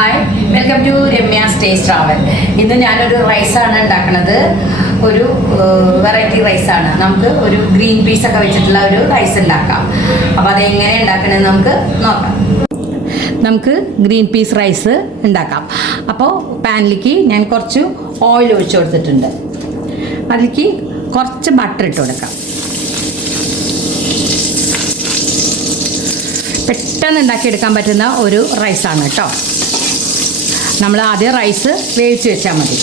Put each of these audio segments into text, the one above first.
Hi, welcome to Ramya's taste travel. ഇന്ന് ഞാനൊരു റൈസാണ് ഉണ്ടാക്കുന്നത്. ഒരു വെറൈറ്റി റൈസാണ്. നമുക്ക് ഒരു ഗ്രീൻ പീസ് ഒക്കെ വെച്ചിട്ടുള്ള ഒരു റൈസ് ഉണ്ടാക്കാം. അപ്പോൾ അതെങ്ങനെ ഉണ്ടാക്കണമെന്ന് നമുക്ക് നോക്കാം. നമുക്ക് ഗ്രീൻ പീസ് റൈസ് ഉണ്ടാക്കാം. അപ്പോൾ പാനിലേക്ക് ഞാൻ കുറച്ച് ഓയിൽ ഒഴിച്ചു കൊടുത്തിട്ടുണ്ട്. അതിലേക്ക് കുറച്ച് ബട്ടർ ഇട്ട് കൊടുക്കാം. പെട്ടെന്ന് ഉണ്ടാക്കിയെടുക്കാൻ പറ്റുന്ന ഒരു റൈസാണ് കേട്ടോ. നമ്മൾ ആദ്യം റൈസ് വേവിച്ച് വെച്ചാൽ മതി.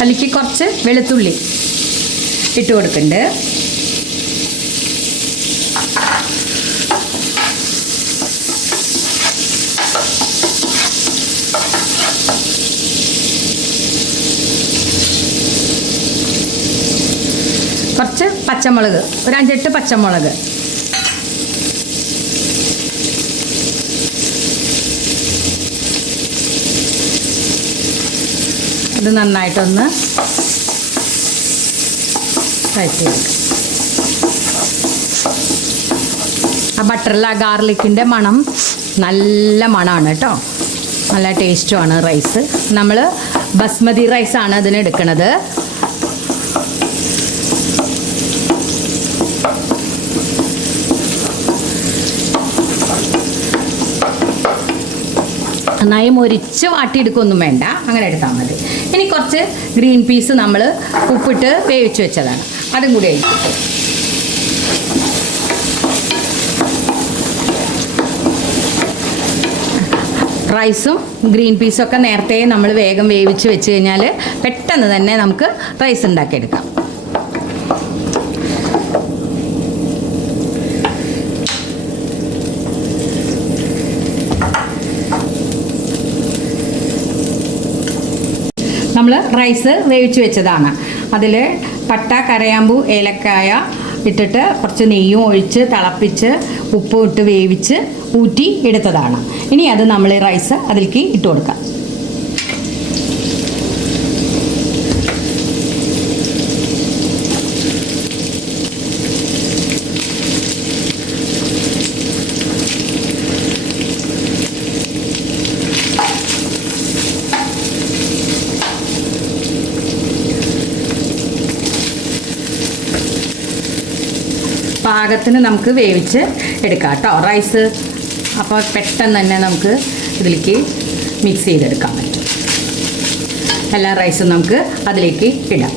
അതിലേക്ക് കുറച്ച് വെളുത്തുള്ളി ഇട്ട് കൊടുക്കുന്നുണ്ട്. കുറച്ച് പച്ചമുളക്, ഒരു 5-8 പച്ചമുളക്. ഇത് നന്നായിട്ടൊന്ന് വഴറ്റിയെടുക്കാം. ആ ബട്ടറിൽ ആ ഗാർലിക്കിൻ്റെ മണം നല്ല മണമാണ് കേട്ടോ. നല്ല ടേസ്റ്റുമാണ് റൈസ്. നമ്മൾ ബസ്മതി റൈസാണ് അതിന് എടുക്കുന്നത്. നന്നായി മൊരിച്ച് വാട്ടിയെടുക്കൊന്നും വേണ്ട, അങ്ങനെ എടുത്താൽ മതി. ഇനി കുറച്ച് ഗ്രീൻ പീസ് നമ്മൾ ഉപ്പിട്ട് വേവിച്ച് വെച്ചതാണ്, അതും കൂടി ആയിരിക്കും. റൈസും ഗ്രീൻ പീസും ഒക്കെ നേരത്തെ നമ്മൾ വേഗം വേവിച്ച് വെച്ച് കഴിഞ്ഞാൽ പെട്ടെന്ന് തന്നെ നമുക്ക് റൈസ് ഉണ്ടാക്കിയെടുക്കാം. നമ്മൾ റൈസ് വേവിച്ച് വെച്ചതാണ്. അതിൽ പട്ട, കരയാമ്പൂ, ഏലക്കായ ഇട്ടിട്ട് കുറച്ച് നെയ്യും ഒഴിച്ച് തിളപ്പിച്ച് ഉപ്പും ഇട്ട് വേവിച്ച് ഊറ്റി എടുത്തതാണ്. ഇനി അത് നമ്മൾ റൈസ് അതിലേക്ക് ഇട്ട് കൊടുക്കാം. പാകത്തിന് നമുക്ക് വേവിച്ച് എടുക്കാം കേട്ടോ റൈസ്. അപ്പോൾ പെട്ടെന്ന് തന്നെ നമുക്ക് ഇതിലേക്ക് മിക്സ് ചെയ്തെടുക്കാൻ പറ്റും. എല്ലാ റൈസും നമുക്ക് അതിലേക്ക് ഇടാം.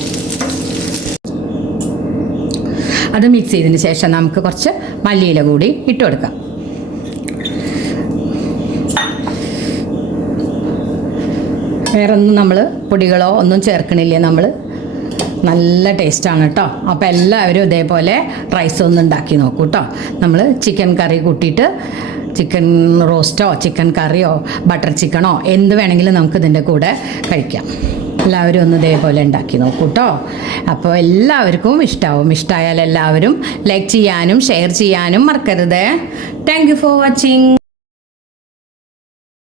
അത് മിക്സ് ചെയ്തതിന് ശേഷം നമുക്ക് കുറച്ച് മല്ലിയില കൂടി ഇട്ട് കൊടുക്കാം. വേറൊന്നും നമ്മൾ പൊടികളോ ഒന്നും ചേർക്കണില്ല. നമ്മൾ നല്ല ടേസ്റ്റാണ് കേട്ടോ. അപ്പോൾ എല്ലാവരും ഇതേപോലെ റൈസ് ഒന്ന് ഉണ്ടാക്കി നോക്കൂ കേട്ടോ. നമ്മൾ ചിക്കൻ കറി കൂട്ടിയിട്ട് ചിക്കൻ റോസ്റ്റോ ചിക്കൻ കറിയോ ബട്ടർ ചിക്കനോ എന്ത് വേണമെങ്കിലും നമുക്ക് ഇതിൻ്റെ കൂടെ കഴിക്കാം. എല്ലാവരും ഒന്ന് ഇതേപോലെ ഉണ്ടാക്കി നോക്കൂ കേട്ടോ. അപ്പോൾ എല്ലാവർക്കും ഇഷ്ടമാവും. ഇഷ്ടമായാൽ എല്ലാവരും ലൈക്ക് ചെയ്യാനും ഷെയർ ചെയ്യാനും മറക്കരുത്. Thank you for watching.